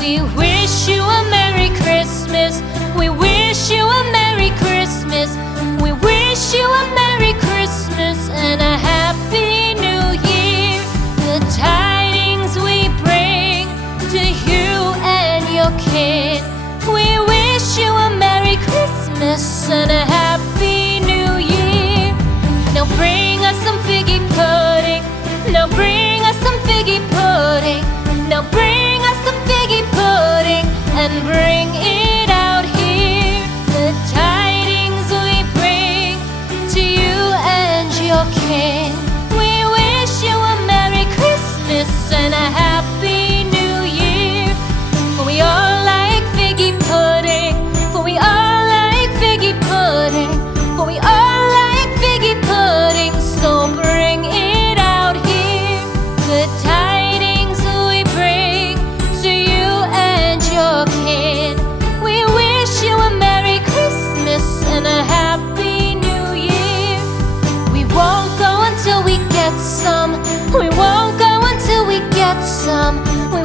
We wish you a Merry Christmas. We wish you a Merry Christmas. We wish you a Merry Christmas and a Happy New Year. The tidings we bring to you and your kid. We wish you a Merry Christmas and a Happy New Year. Now bring us some figgy pudding. Now bring us some figgy pudding. Now bring us some figgy pudding and bring it out here. The tidings we bring to you and your kin. We wish you a Merry Christmas and a Happy New Year. For we all like figgy pudding. For we all like figgy pudding. For we all like figgy pudding. So bring it out here. The tidings we bring to you and your kid. We wish you a Merry Christmas and a Happy New Year. We won't go until we get some. We won't go until we get some. We